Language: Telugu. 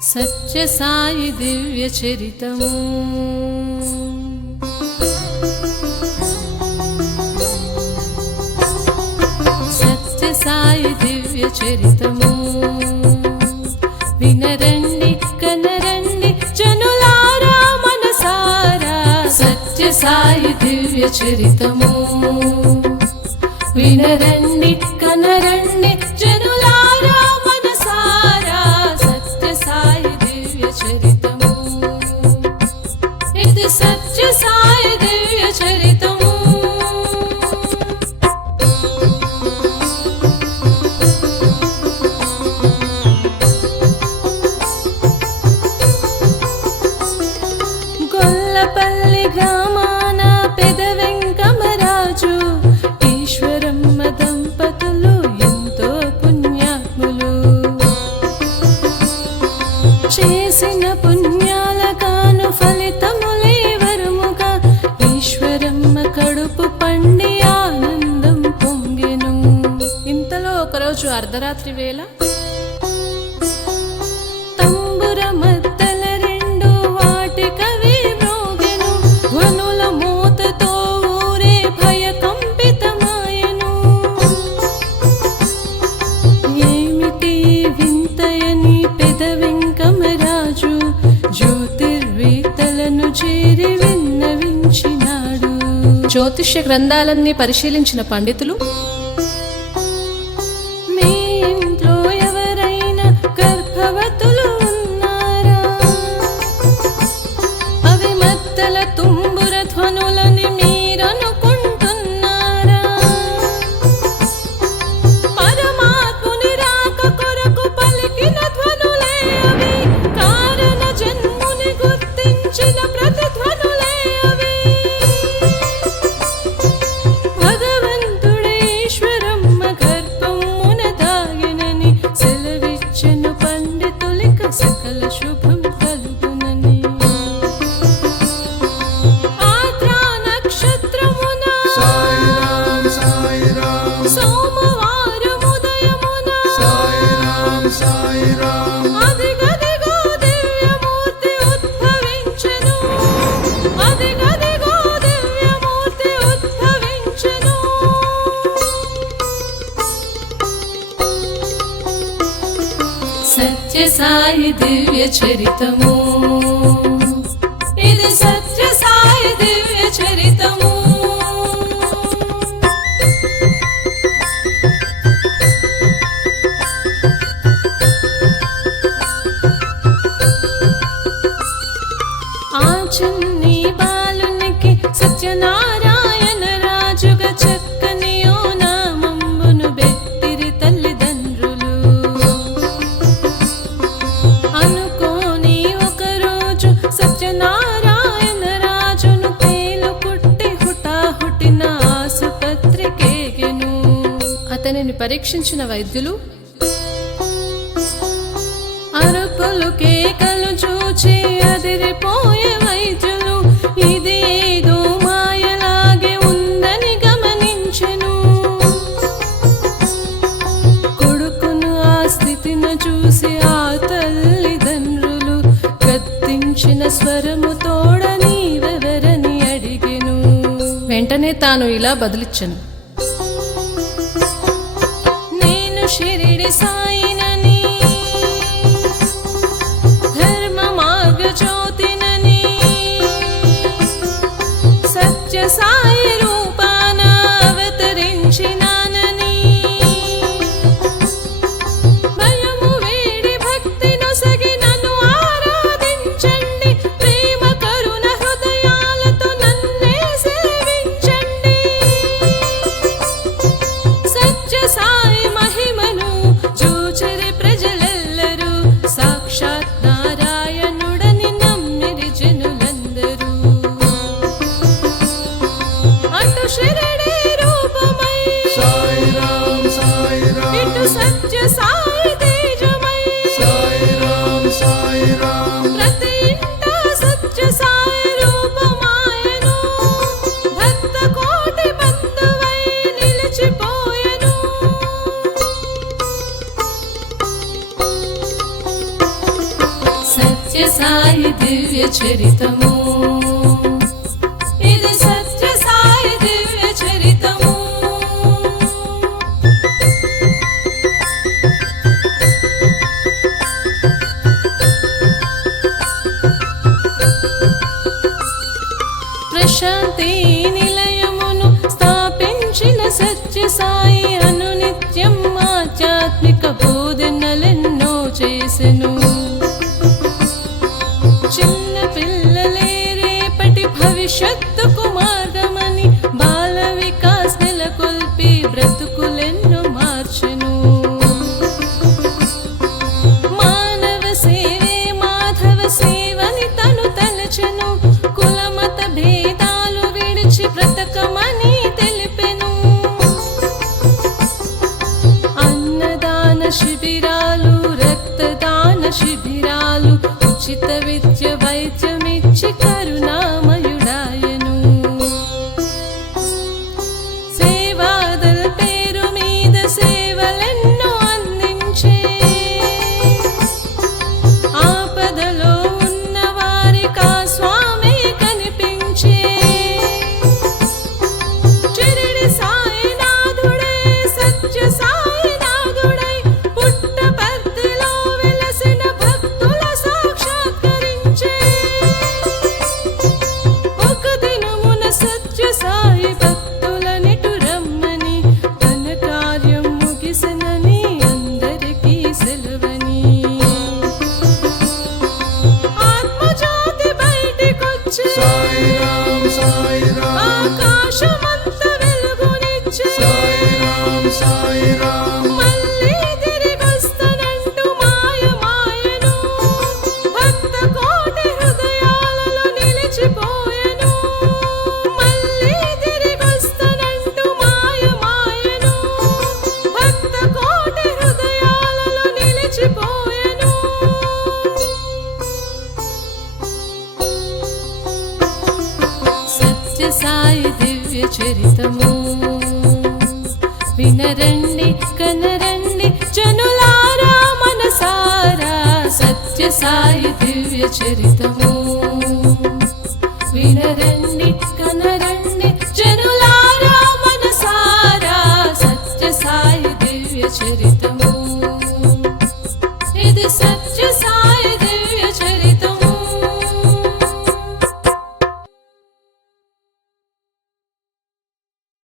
సత్య సాయి దివ్య చరితము సత్య సాయి దివ్య చరితము వినరండి కనరండి జనులారా మనసారా సత్య సాయి దివ్య చరితము వినరండి కనరండి జనులారా మనసారా సత్య సాయి దివ్య చరితము ఇది సత్య సాయి దివ్య చరితము గొల్లపల్లి గ్రామాన పెద వెంకమరాజు ఈశ్వరమ్మ దంపతులు ఎంతో పుణ్యాత్ములు చేసిన పుణ్యాల కాను ఫలితములే వరముగా ఈశ్వరమ్మ కడుపు పండి ఆనందం పొంగెను. ఇంతలో ఒకరోజు అర్ధరాత్రి వేళ తంబుర మద్దల రెండు వాటికవి మ్రోగెను. ధ్వనుల మోతతో ఊరే భయ కంపితమాయెను. ఏమిటి వింతయని పెద వెంకమరాజు జ్యోతిర్వేత్తలను చేరి విన్నవించినాడు. జ్యోతిష్య గ్రంథాలన్నీ పరిశీలించిన పండితులు మీ ఇంట్లో ఎవరైనా గర్భవతులు ఉన్నారా? అవి మద్దల తుంబుర ధ్వనులని మీరనుకుంటున్నారా? పరమాత్ముని రాక కొరకు పలికిన ధ్వనులే అవి. కారణ జన్ముని గుర్తించిన ప్రతిధ్వనులే అవి. భగవంతుడే ఈశ్వరమ్మ గర్భమున దాగినని సెలవిచ్చెను పండితులిక సకల శుభం కలుగునని. ఆద్రా నక్షత్రమున సాయిరామ్ సాయిరామ్ సోమవారముదయమున సాయిరామ్ సాయిరామ్ అదిగదిగో దివ్యమూర్తి ఉద్భవించెను. అదిగదిగో దివ్యమూర్తి ఉద్భవించెను. సత్య సాయి దివ్య చరితము ఇది సత్య సాయి దివ్య చరితము. ఆ చిన్ని బాలునికి సత్యనారాయణ రాజుగా చక్కని ఓ నామమును బెట్టిరి తల్లిదండ్రులు. అనుకోని ఒకరోజు సత్యనారాయణ రాజును తేలు కుట్టి హుటాహుటిన ఆసుపత్రికేగెను. అతనిని పరీక్షించిన వైద్యులు అరుపులు కేకలు చూచి అదిరిపోయే వైద్యులు ఇది ఏదో మాయలాగే ఉందని గమనించెను. కొడుకును ఆ స్థితిని చూసి ఆ తల్లిదండ్రులు గద్దించిన స్వరము తోడ నీవెవరని అడిగెను. వెంటనే తాను ఇలా బదులిచ్చెను. నేను షిరిడి సాయినని ధర్మ మార్గ జ్యోతినని సత్య సాయి రూపాన అవతరించినానని భయము వేడి భక్తి నొసగి నన్ను ఆరాధించండి. ప్రేమ కరుణ హృదయాలతో నన్నే సేవించండి. సత్య సాయి మహిమను సాయి దివ్య చరితము ఇది సత్య సాయి దివ్య చరితము ప్రశాంతి నిలయమును స్థాపించిన సత్య సాయి అనునిత్యం ఆధ్యాత్మిక బోధనలెన్నో చేసెను చిన్న పిల్లలే రేపటి భవిష్యత్తుకు మార్గమని బాల వికాస్ నెలకొల్పి బ్రతుకులెన్నో మార్చెను మానవ సేవే మాధవ సేవని తను తలచెను కులమత భేదాలు విడిచి బ్రతకమని తెలిపెను అన్నదాన శిబిరాలు రక్తదాన శిబిరాలు ఉచిత విద్య వైద్యమిచ్చి కరుణామయుడాయను సేవాదల్ పేరు మీద సేవలెన్నో అందించే ఆపదలో ఉన్న వారికా స్వామి కనిపించే చిరిడి సాయినాథుడే సత్య సాయినాథుడై పుట్టపర్తిలో వెలసిన భక్తుల సాక్షాత్కరించే ఒక దినమున సత్య సాయి భక్తులనిటు రమ్మని తన కార్యం ముగిసనని అందరికీ సెలవని ఆత్మజ్యోతి బయటికొచ్చి సాయిరాం సాయిరాం ఆకాశమంత వెలుగునిచ్చే సాయిరాం సాయిరాం